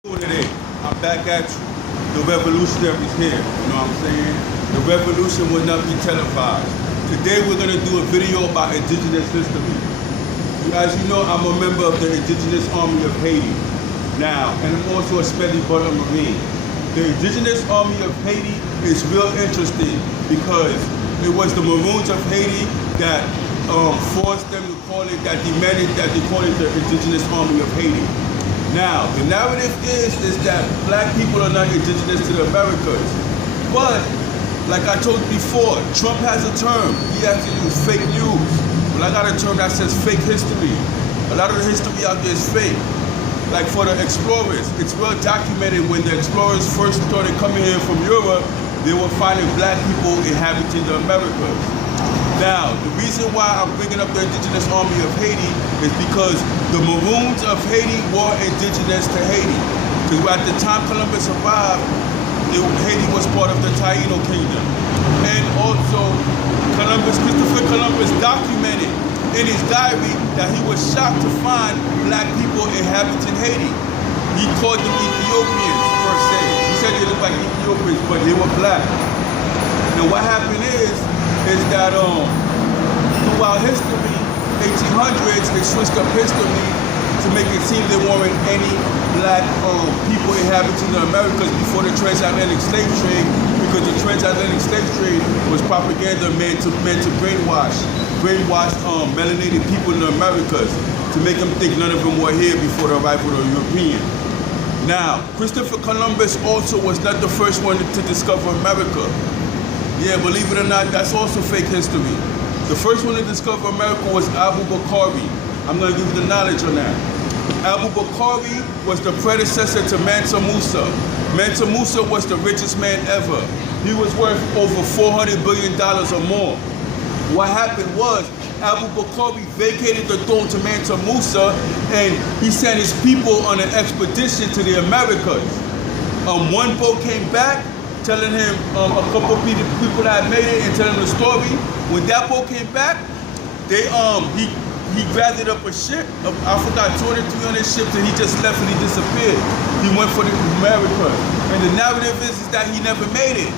Today, I'm back at you. The revolutionaries here, you know what I'm saying? The revolution will not be televised. Today we're gonna do a video about indigenous history. As you know, I'm a member of the Indigenous Army of Haiti. Now, and I'm also a Spelly Butter Marine. The Indigenous Army of Haiti is real interesting because it was the Maroons of Haiti that forced them to call it, that demanded that they call it the Indigenous Army of Haiti. Now, the narrative is that black people are not indigenous to the Americas. But, like I told you before, Trump has a term. He has to use fake news. Well, I got a term that says fake history. A lot of the history out there is fake. Like for the explorers, it's well documented when the explorers first started coming here from Europe, they were finding black people inhabiting the Americas. Now, the reason why I'm bringing up the Indigenous Army of Haiti is because the Maroons of Haiti were indigenous to Haiti. Because at the time Columbus arrived, Haiti was part of the Taino Kingdom. And also, Christopher Columbus documented in his diary that he was shocked to find black people inhabiting Haiti. He called them Ethiopians, per se. He said they looked like Ethiopians, but they were black. Now what happened is that throughout history, 1800s, they switched up history to make it seem there weren't any black people inhabiting the Americas before the transatlantic slave trade, because the transatlantic slave trade was propaganda meant to brainwash melanated people in the Americas to make them think none of them were here before the arrival of the European. Now, Christopher Columbus also was not the first one to discover America. Yeah, believe it or not, that's also fake history. The first one to discover America was Abu Bakari. I'm going to give you the knowledge on that. Abu Bakari was the predecessor to Mansa Musa. Mansa Musa was the richest man ever. He was worth over $400 billion or more. What happened was, Abu Bakari vacated the throne to Mansa Musa, and he sent his people on an expedition to the Americas. One boat came back, telling him a couple of people that had made it and telling the story. When that boat came back, he gathered up a ship, I forgot 200, 300 ships, and he just left and he disappeared. He went for the Americas. And the narrative is that he never made it.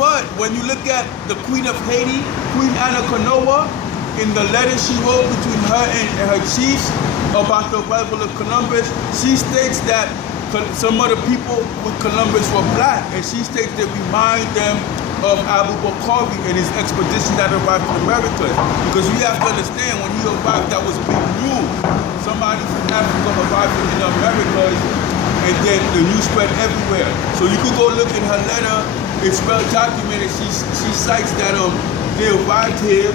But when you look at the Queen of Haiti, Queen Anna Kanoa, in the letter she wrote between her and her chiefs about the arrival of Columbus, she states that some of the people with Columbus were black, and she states they remind them of Abu Bakari and his expedition that arrived in America. Because you have to understand, when he arrived, that was big news. Somebody from Africa arrived in the Americas, and then the news spread everywhere. So you could go look in her letter, it's well documented. She cites that they arrived here,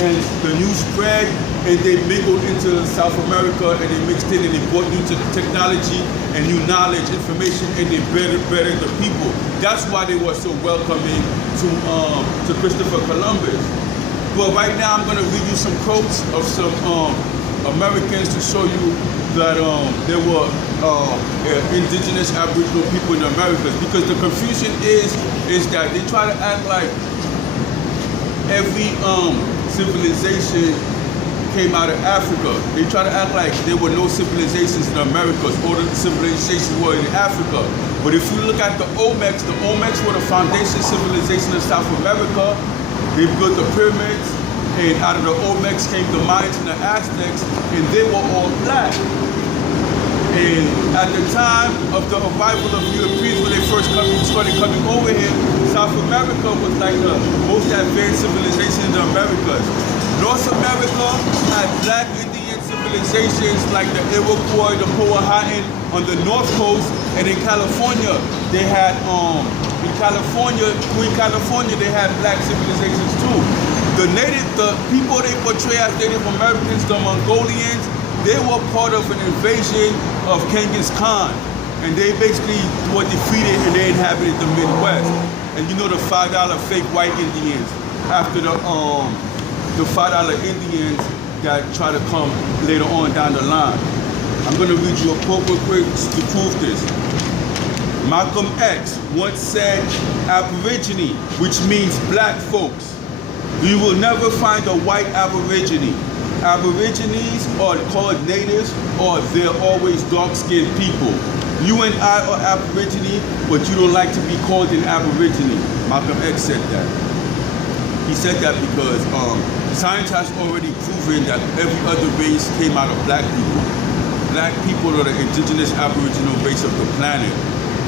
and the news spread, and they mingled into South America, and they mixed in, and they brought new technology and new knowledge, information, and they bettered the people. That's why they were so welcoming to Christopher Columbus. But right now, I'm going to read you some quotes of some Americans to show you that there were indigenous Aboriginal people in the Americas. Because the confusion is that they try to act like every civilization came out of Africa. They try to act like there were no civilizations in the Americas, all the civilizations were in Africa. But if you look at the Olmecs were the foundation civilization of South America. They built the pyramids, and out of the Olmecs came the Mayans and the Aztecs, and they were all black. And at the time of the arrival of Europeans, when they first started coming over here, South America was like the most advanced civilization in the Americas. North America had black Indian civilizations like the Iroquois, the Powhatan on the North Coast, and in California, they had Queen California, they had black civilizations too. The people they portray as Native Americans, the Mongolians, they were part of an invasion of Genghis Khan, and they basically were defeated and they inhabited the Midwest. And you know the $5 fake white Indians after the $5 Indians that try to come later on down the line. I'm going to read you a quote real quick to prove this. Malcolm X once said, Aborigine, which means black folks. You will never find a white Aborigine. Aborigines are called natives, or they're always dark-skinned people. You and I are Aborigine, but you don't like to be called an Aborigine. Malcolm X said that. He said that because science has already proven that every other race came out of black people. Black people are the indigenous Aboriginal race of the planet,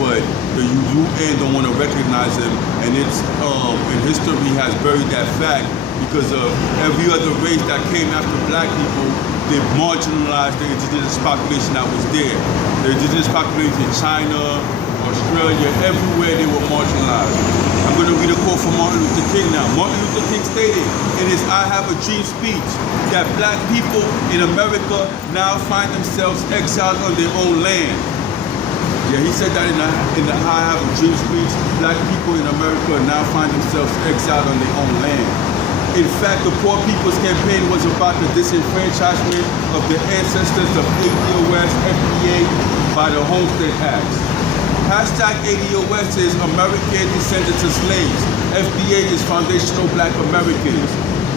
but the UN don't want to recognize them, and it's and history has buried that fact because of every other race that came after black people. They marginalized the indigenous population that was there. The indigenous population in China, Australia, everywhere they were marginalized. I'm going to read a quote from Martin Luther King now. Martin Luther King stated in his I Have a Dream speech that black people in America now find themselves exiled on their own land. Yeah, he said that in the I Have a Dream speech. Black people in America now find themselves exiled on their own land. In fact, the Poor People's Campaign was about the disenfranchisement of the ancestors of ADOS, FBA by the Homestead Acts. Hashtag ADOS is American Descendants of Slaves. FBA is Foundational Black Americans.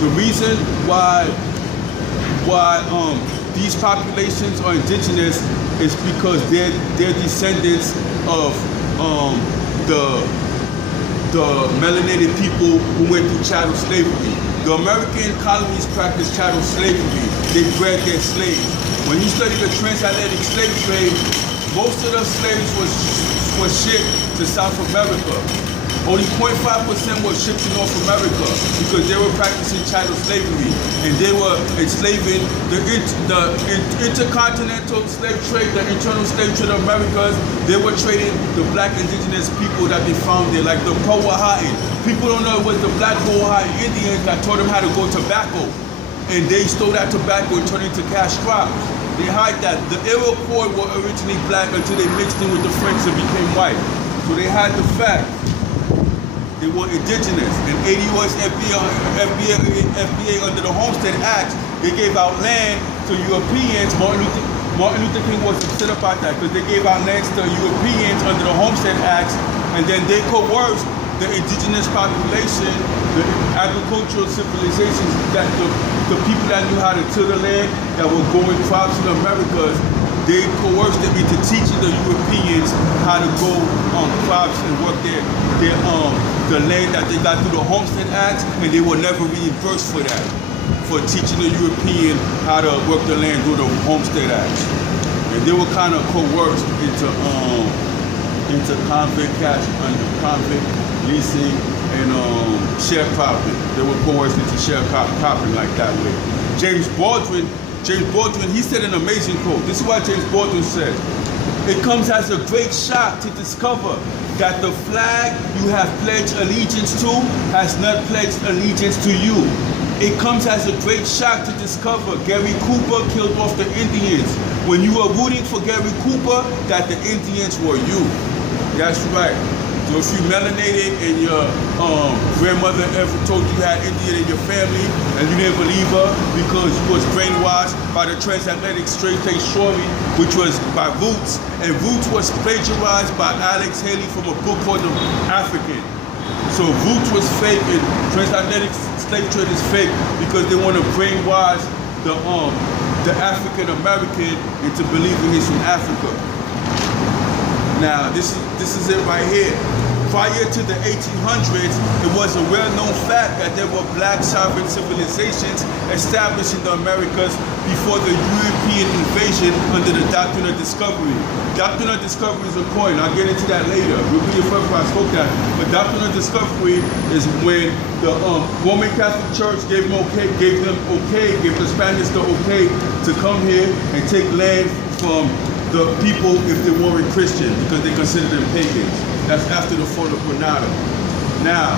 The reason why these populations are indigenous is because they're descendants of the melanated people who went through chattel slavery. The American colonies practiced chattel slavery. They bred their slaves. When you study the transatlantic slave trade, most of the slaves was shipped to South America. Only 0.5% was shipped to North America because they were practicing chattel slavery and they were enslaving the intercontinental slave trade, the internal slave trade of Americas. They were trading the black indigenous people that they found there, like the Powhatan. People don't know it was the black Powhatan Indians that taught them how to grow tobacco. And they stole that tobacco and turned it into cash crops. They hide that. The Iroquois were originally black until they mixed in with the French and became white. So they hide the fact. They were indigenous. And ADOS FBA under the Homestead Act, they gave out land to Europeans. Martin Luther King was upset about that because they gave out lands to Europeans under the Homestead Act, and then they coerced the indigenous population, the agricultural civilizations, that the people that knew how to till the land, that were growing crops in the Americas, they coerced them into teaching the Europeans how to grow crops and work the land that they got through the Homestead Act, and they were never reimbursed for that, for teaching the European how to work the land through the Homestead Act. And they were kind of coerced into convict leasing and sharecropping. They were coerced into sharecropping like that way. James Baldwin, he said an amazing quote. This is what James Baldwin said. It comes as a great shock to discover that the flag you have pledged allegiance to has not pledged allegiance to you. It comes as a great shock to discover Gary Cooper killed off the Indians. When you were rooting for Gary Cooper, that the Indians were you. That's right. So if you melanated and your grandmother ever told you had Indian in your family and you didn't believe her because you was brainwashed by the transatlantic straight face story, which was by Roots, and Roots was plagiarized by Alex Haley from a book called The African. So Roots was fake and transatlantic slave trade is fake because they want to brainwash the African American into believing he's from Africa. Now, this is it right here. Prior to the 1800s, it was a well-known fact that there were black sovereign civilizations established in the Americas before the European invasion under the Doctrine of Discovery. Doctrine of Discovery is a coin. I'll get into that later. We'll be your first I spoke that. But Doctrine of Discovery is when the Roman Catholic Church gave the Spaniards the okay to come here and take land from the people if they weren't Christian because they considered them pagans. That's after the fall of Granada. Now,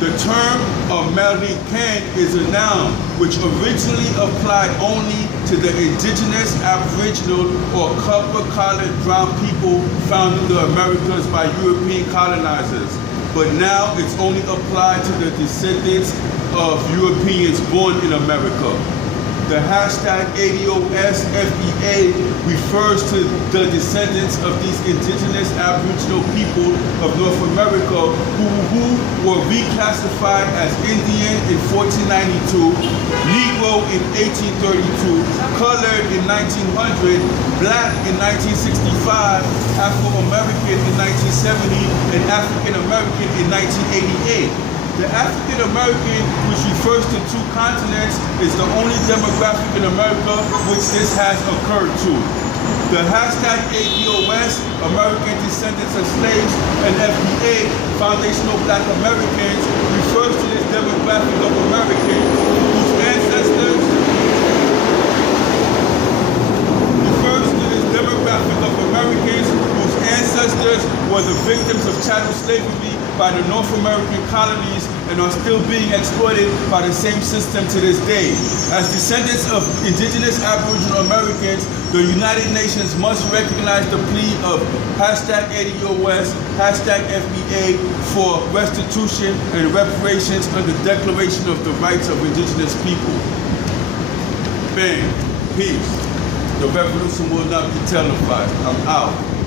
the term American is a noun which originally applied only to the indigenous, aboriginal, or copper-colored brown people found in the Americas by European colonizers. But now it's only applied to the descendants of Europeans born in America. The hashtag ADOSFEA refers to the descendants of these indigenous Aboriginal people of North America who were reclassified as Indian in 1492, Negro in 1832, colored in 1900, black in 1965, Afro-American in 1970, and African-American in 1988. The African American, which refers to two continents, is the only demographic in America which this has occurred to. The hashtag ADOS, American Descendants of Slaves, and FBA, Foundational Black Americans, refers to this demographic of Americans whose ancestors were the victims of chattel slavery by the North American colonies and are still being exploited by the same system to this day. As descendants of indigenous Aboriginal Americans, the United Nations must recognize the plea of hashtag ADOS, hashtag FBA for restitution and reparations under the Declaration of the Rights of Indigenous People. Bang. Peace. The revolution will not be televised. I'm out.